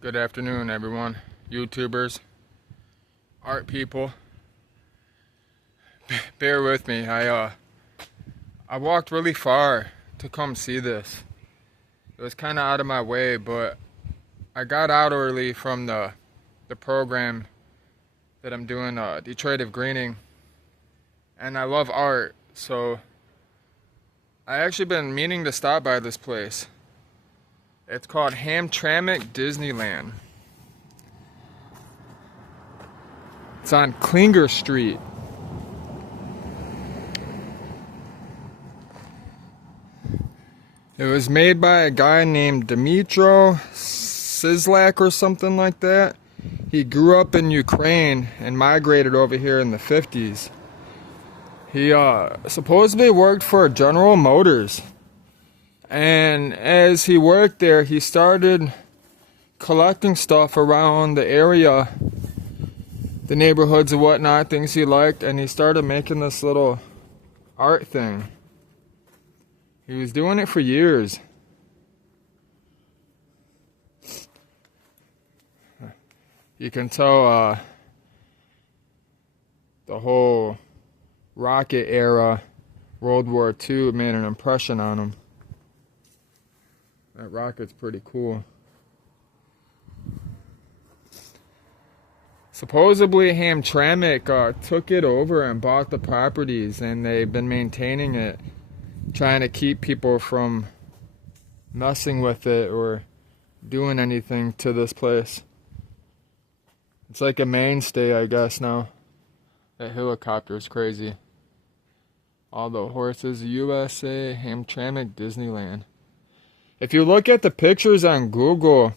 Good afternoon, everyone. YouTubers, art people, bear with me. I walked really far to come see this. It was kind of out of my way, but I got out early from the program that I'm doing, Detroit Greening, and I love art, so I actually been meaning to stop by this place. It's called Hamtramck Disneyland. It's on Klinger Street. It was made by a guy named Dmytro Sislak or something like that. He grew up in Ukraine and migrated over here in the 50s. He supposedly worked for General Motors. And as he worked there, he started collecting stuff around the area, the neighborhoods and whatnot, things he liked, and he started making this little art thing. He was doing it for years. You can tell the whole rocket era, World War II, made an impression on him. That rocket's pretty cool. Supposedly Hamtramck took it over and bought the properties, and they've been maintaining it, trying to keep people from messing with it or doing anything to this place. It's like a mainstay, I guess, now. That helicopter is crazy. All the horses, USA, Hamtramck Disneyland. If you look at the pictures on Google,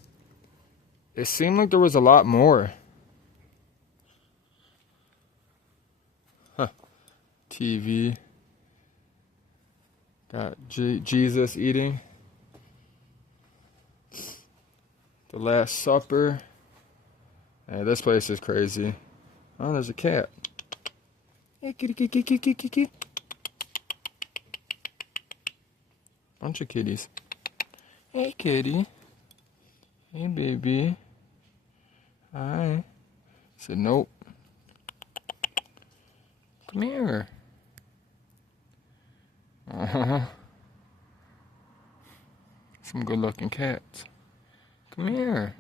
it seemed like there was a lot more. TV. Got Jesus eating. The Last Supper. Yeah, this place is crazy. Oh, there's a cat. Hey, kitty, kitty, kitty, kitty, kitty. Bunch of kitties. Hey, kitty. Hey, baby. Hi. Said nope. Come here. Some good-looking cats. Come here.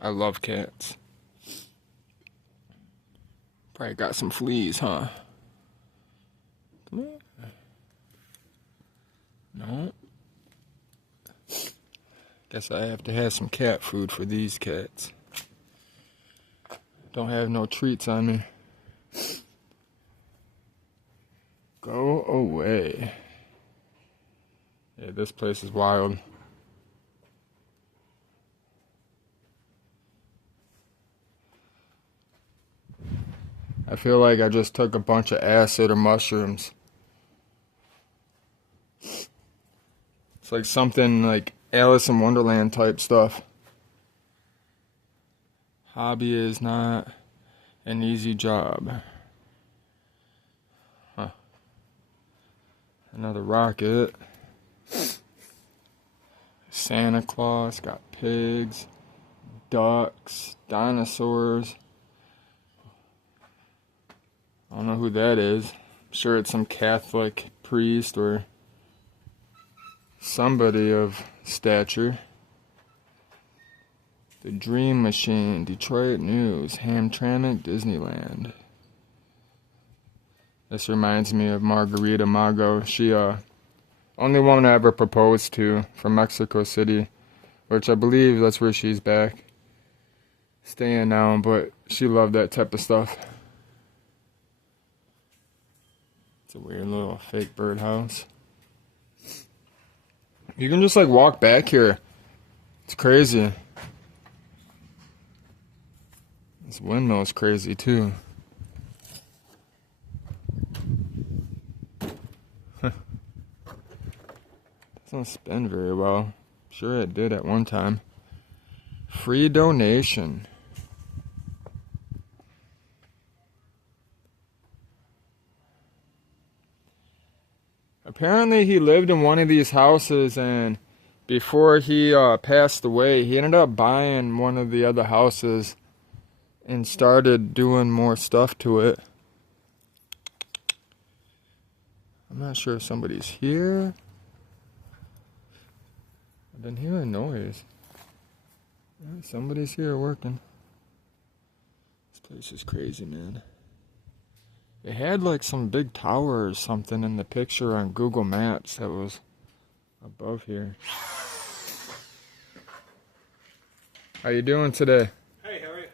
I love cats. Probably got some fleas, huh? Come here. No. Guess I have to have some cat food for these cats. Don't have no treats on me. Go away. Yeah, this place is wild. I feel like I just took a bunch of acid or mushrooms. It's like something like Alice in Wonderland type stuff. Hobby is not an easy job. Huh. Another rocket. Santa Claus, got pigs, ducks, dinosaurs. I don't know who that is. I'm sure it's some Catholic priest or somebody of stature. The Dream Machine, Detroit News, Hamtramck Disneyland. This reminds me of Margarita Mago. She, only woman I ever proposed to from Mexico City, which I believe that's where she's back staying now, but she loved that type of stuff. It's a weird little fake birdhouse. You can just like walk back here. It's crazy. This windmill is crazy too. Doesn't spin very well. Sure it did at one time. Free donation. Apparently he lived in one of these houses, and before he passed away, he ended up buying one of the other houses and started doing more stuff to it. I'm not sure if somebody's here. I've been hearing noise. Yeah, somebody's here working. This place is crazy, man. It had like some big tower or something in the picture on Google Maps that was above here. How you doing today? Hey, how are you?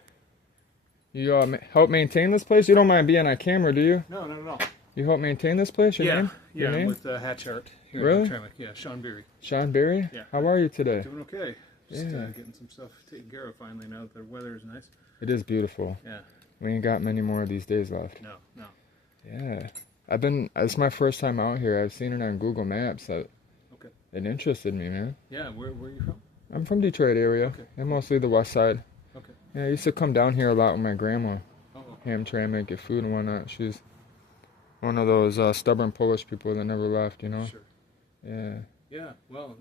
You help maintain this place? You don't mind being on camera, do you? No, not at all. You help maintain this place? Your name? Your name? With Hatch Art here Really? in Tremec. Yeah, Sean Beery. Sean Berry? Yeah. How are you today? Doing okay. Just Yeah. Getting some stuff taken care of finally now that the weather is nice. It is beautiful. Yeah. We ain't got many more of these days left. No. Yeah. It's my first time out here. I've seen it on Google Maps. It interested me, man. Yeah, where are you from? I'm from Detroit area. Okay. I'm mostly the west side. Okay. Yeah, I used to come down here a lot with my grandma. Oh. Hamtramck and get food and whatnot. She's one of those stubborn Polish people that never left, you know? Sure. Yeah. Yeah, well,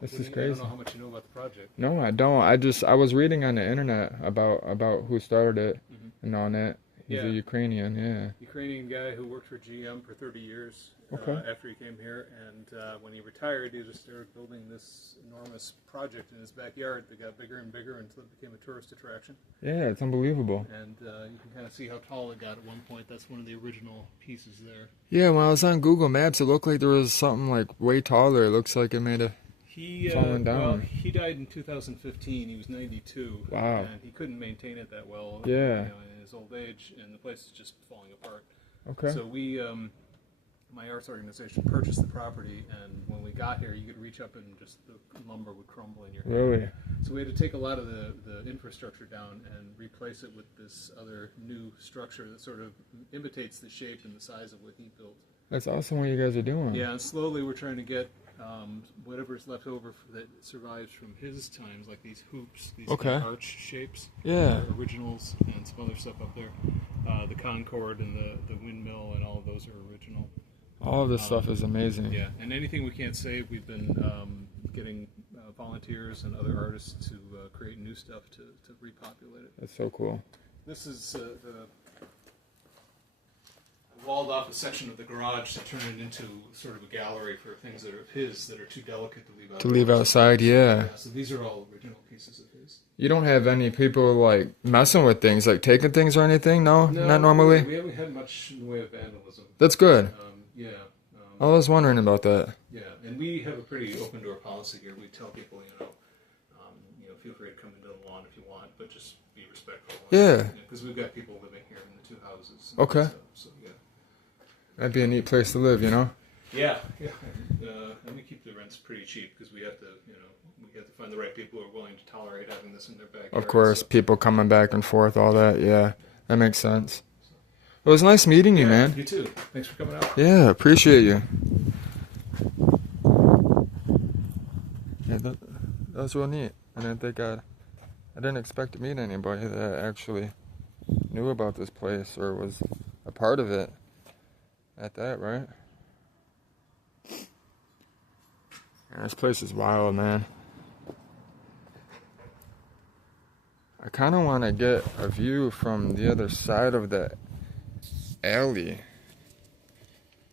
This is I crazy. don't know how much you know about the project. No, I don't. I was reading on the internet about who started it and all that. He's a Ukrainian, yeah. Ukrainian guy who worked for GM for 30 years after he came here, and when he retired, he just started building this enormous project in his backyard that got bigger and bigger until it became a tourist attraction. Yeah, it's unbelievable. And you can kind of see how tall it got at one point. That's one of the original pieces there. Yeah, when I was on Google Maps, it looked like there was something like way taller. It looks like it made a... falling down. Well, he died in 2015. He was 92. Wow. And he couldn't maintain it that well. Yeah. In his old age, and the place is just falling apart. Okay. So we, my arts organization, purchased the property, and when we got here, you could reach up and just the lumber would crumble in your hand. Really? So we had to take a lot of the infrastructure down and replace it with this other new structure that sort of imitates the shape and the size of what he built. That's awesome what you guys are doing. Yeah, and slowly we're trying to get whatever's left over that survives from his times, like these hoops, these kind of arch shapes. Yeah. Originals and some other stuff up there. The Concorde and the windmill and all of those are original. All of this stuff is amazing. Yeah, and anything we can't save, we've been getting volunteers and other artists to create new stuff to repopulate it. That's so cool. This is the walled off a section of the garage to turn it into sort of a gallery for things that are of his that are too delicate to leave out. To leave outside, yeah. So these are all original pieces of his. You don't have any people like messing with things, like taking things or anything? No, not normally? We haven't had much in the way of vandalism. That's good. I was wondering about that. Yeah, and we have a pretty open door policy here. We tell people, feel free to come into the lawn if you want, but just be respectful. Yeah. Because we've got people living here in the two houses. Okay. So yeah. That'd be a neat place to live, you know? Yeah. And we keep the rents pretty cheap because we have to, we have to find the right people who are willing to tolerate having this in their backyard. Of course, people coming back and forth, all that, yeah. That makes sense. It was nice meeting you, man. You too. Thanks for coming out. Yeah, appreciate you. Yeah, that was real neat. I didn't expect to meet anybody that actually knew about this place or was a part of it at that, right? And this place is wild, man. I kind of want to get a view from the other side of the alley.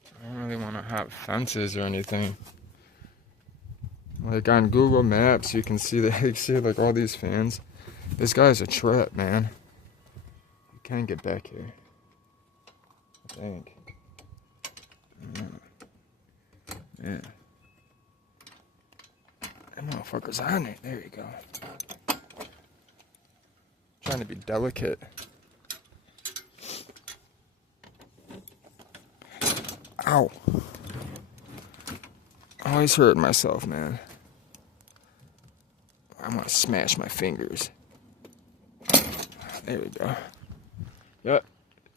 I don't really want to hop fences or anything. Like on Google Maps, you can see like all these fans. This guy's a trip, man. You can't get back here, I think. Yeah. That motherfucker's on it. There you go. Trying to be delicate. Ow. Always hurting myself, man. I'm gonna smash my fingers. There we go. Yep,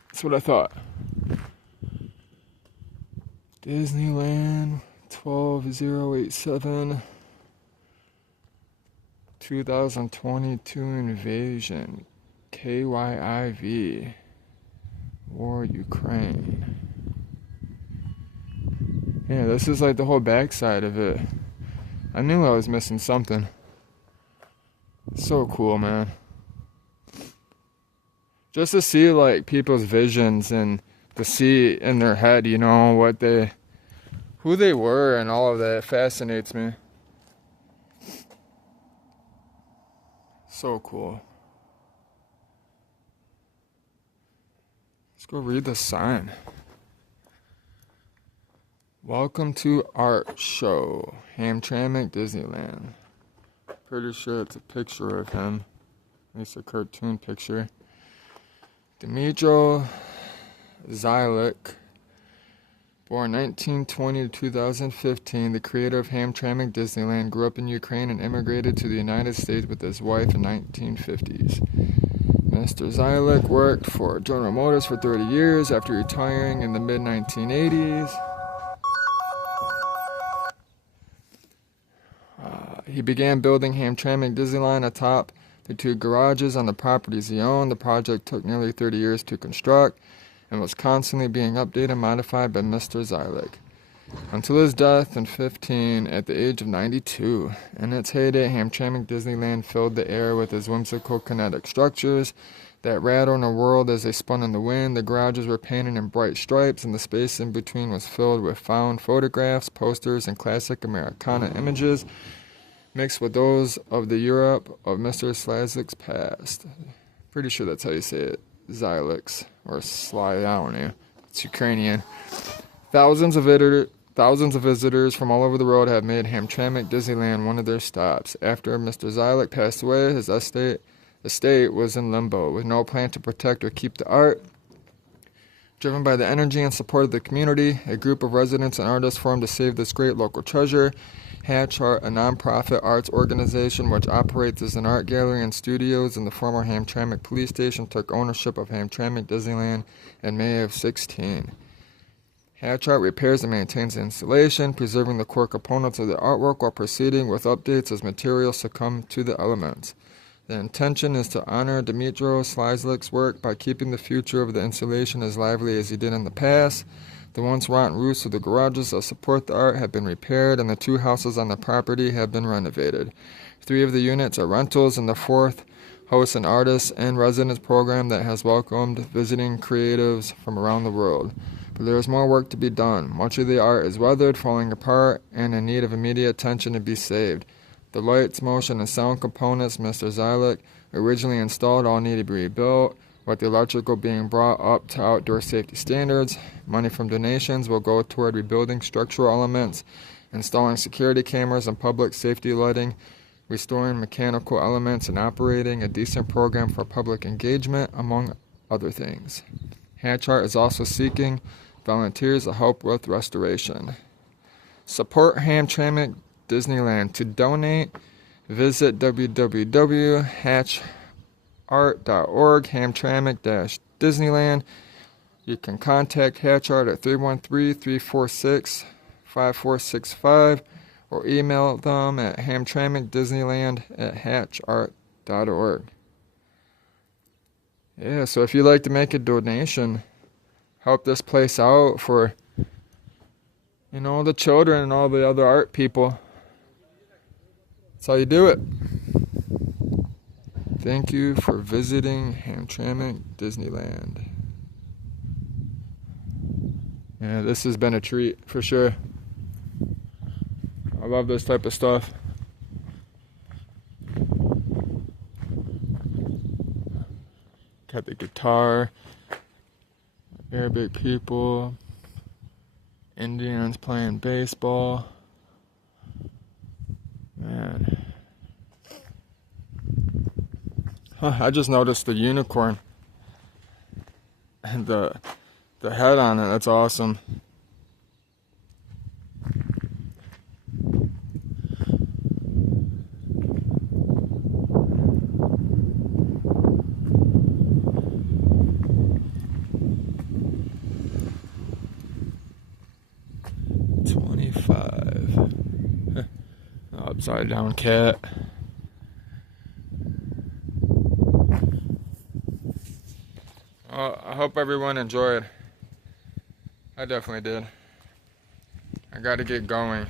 that's what I thought. Disneyland 12087 2022 invasion. KYIV War Ukraine. Yeah, this is like the whole backside of it. I knew I was missing something. So cool, man. Just to see like people's visions and to see in their head, you know, who they were and all of that fascinates me. So cool. Let's go read the sign. Welcome to Art Show, Hamtramck, Disneyland. Pretty sure it's a picture of him. At least a cartoon picture. Dmitro Zylik, born 1920 to 2015, the creator of Hamtramck Disneyland, grew up in Ukraine and immigrated to the United States with his wife in 1950s. Mr. Zylik worked for General Motors for 30 years after retiring in the mid-1980s. He began building Hamtramck Disneyland atop the 2 garages on the properties he owned. The project took nearly 30 years to construct and was constantly being updated and modified by Mr. Zylik until his death in 2015 at the age of 92. In its heyday, Hamtramck Disneyland filled the air with his whimsical kinetic structures that rattled and whirled as they spun in the wind. The garages were painted in bright stripes, and the space in between was filled with found photographs, posters, and classic Americana images, mixed with those of the Europe of Mr. Slazylik's past. Pretty sure that's how you say it. Zylik's, or Slyony. It's Ukrainian. Thousands of visitors from all over the world have made Hamtramck Disneyland one of their stops. After Mr. Zylik passed away, his estate was in limbo, with no plan to protect or keep the art. Driven by the energy and support of the community, a group of residents and artists formed to save this great local treasure. Hatch Art, a non-profit arts organization which operates as an art gallery and studios in the former Hamtramck police station, took ownership of Hamtramck Disneyland in May of 2016. Hatch Art repairs and maintains the installation, preserving the core components of the artwork while proceeding with updates as materials succumb to the elements. The intention is to honor Dmitro Slazylik's work by keeping the future of the installation as lively as he did in the past. The once rotten roofs of the garages that support the art have been repaired, and the 2 houses on the property have been renovated. 3 of the units are rentals, and the 4th hosts an artists and residents program that has welcomed visiting creatives from around the world. But there is more work to be done. Much of the art is weathered, falling apart, and in need of immediate attention to be saved. The lights, motion, and sound components Mr. Zylik originally installed all need to be rebuilt, with the electrical being brought up to outdoor safety standards. Money from donations will go toward rebuilding structural elements, installing security cameras and public safety lighting, restoring mechanical elements, and operating a decent program for public engagement, among other things. Hatch Art is also seeking volunteers to help with restoration. Support Hamtramck Disneyland. To donate, visit www.hatchart.org, Hamtramck-Disneyland. You can contact Hatch Art at 313-346-5465 or email them at hamtramckdisneyland@hatchart.org. Yeah, so if you'd like to make a donation, help this place out for, you know, the children and all the other art people. That's how you do it. Thank you for visiting Hamtramck Disneyland. Yeah, this has been a treat for sure. I love this type of stuff. Got the guitar, Arabic people, Indians playing baseball. Man. I just noticed the unicorn and the head on it. That's awesome. Upside down cat. I hope everyone enjoyed. I definitely did. I gotta get going.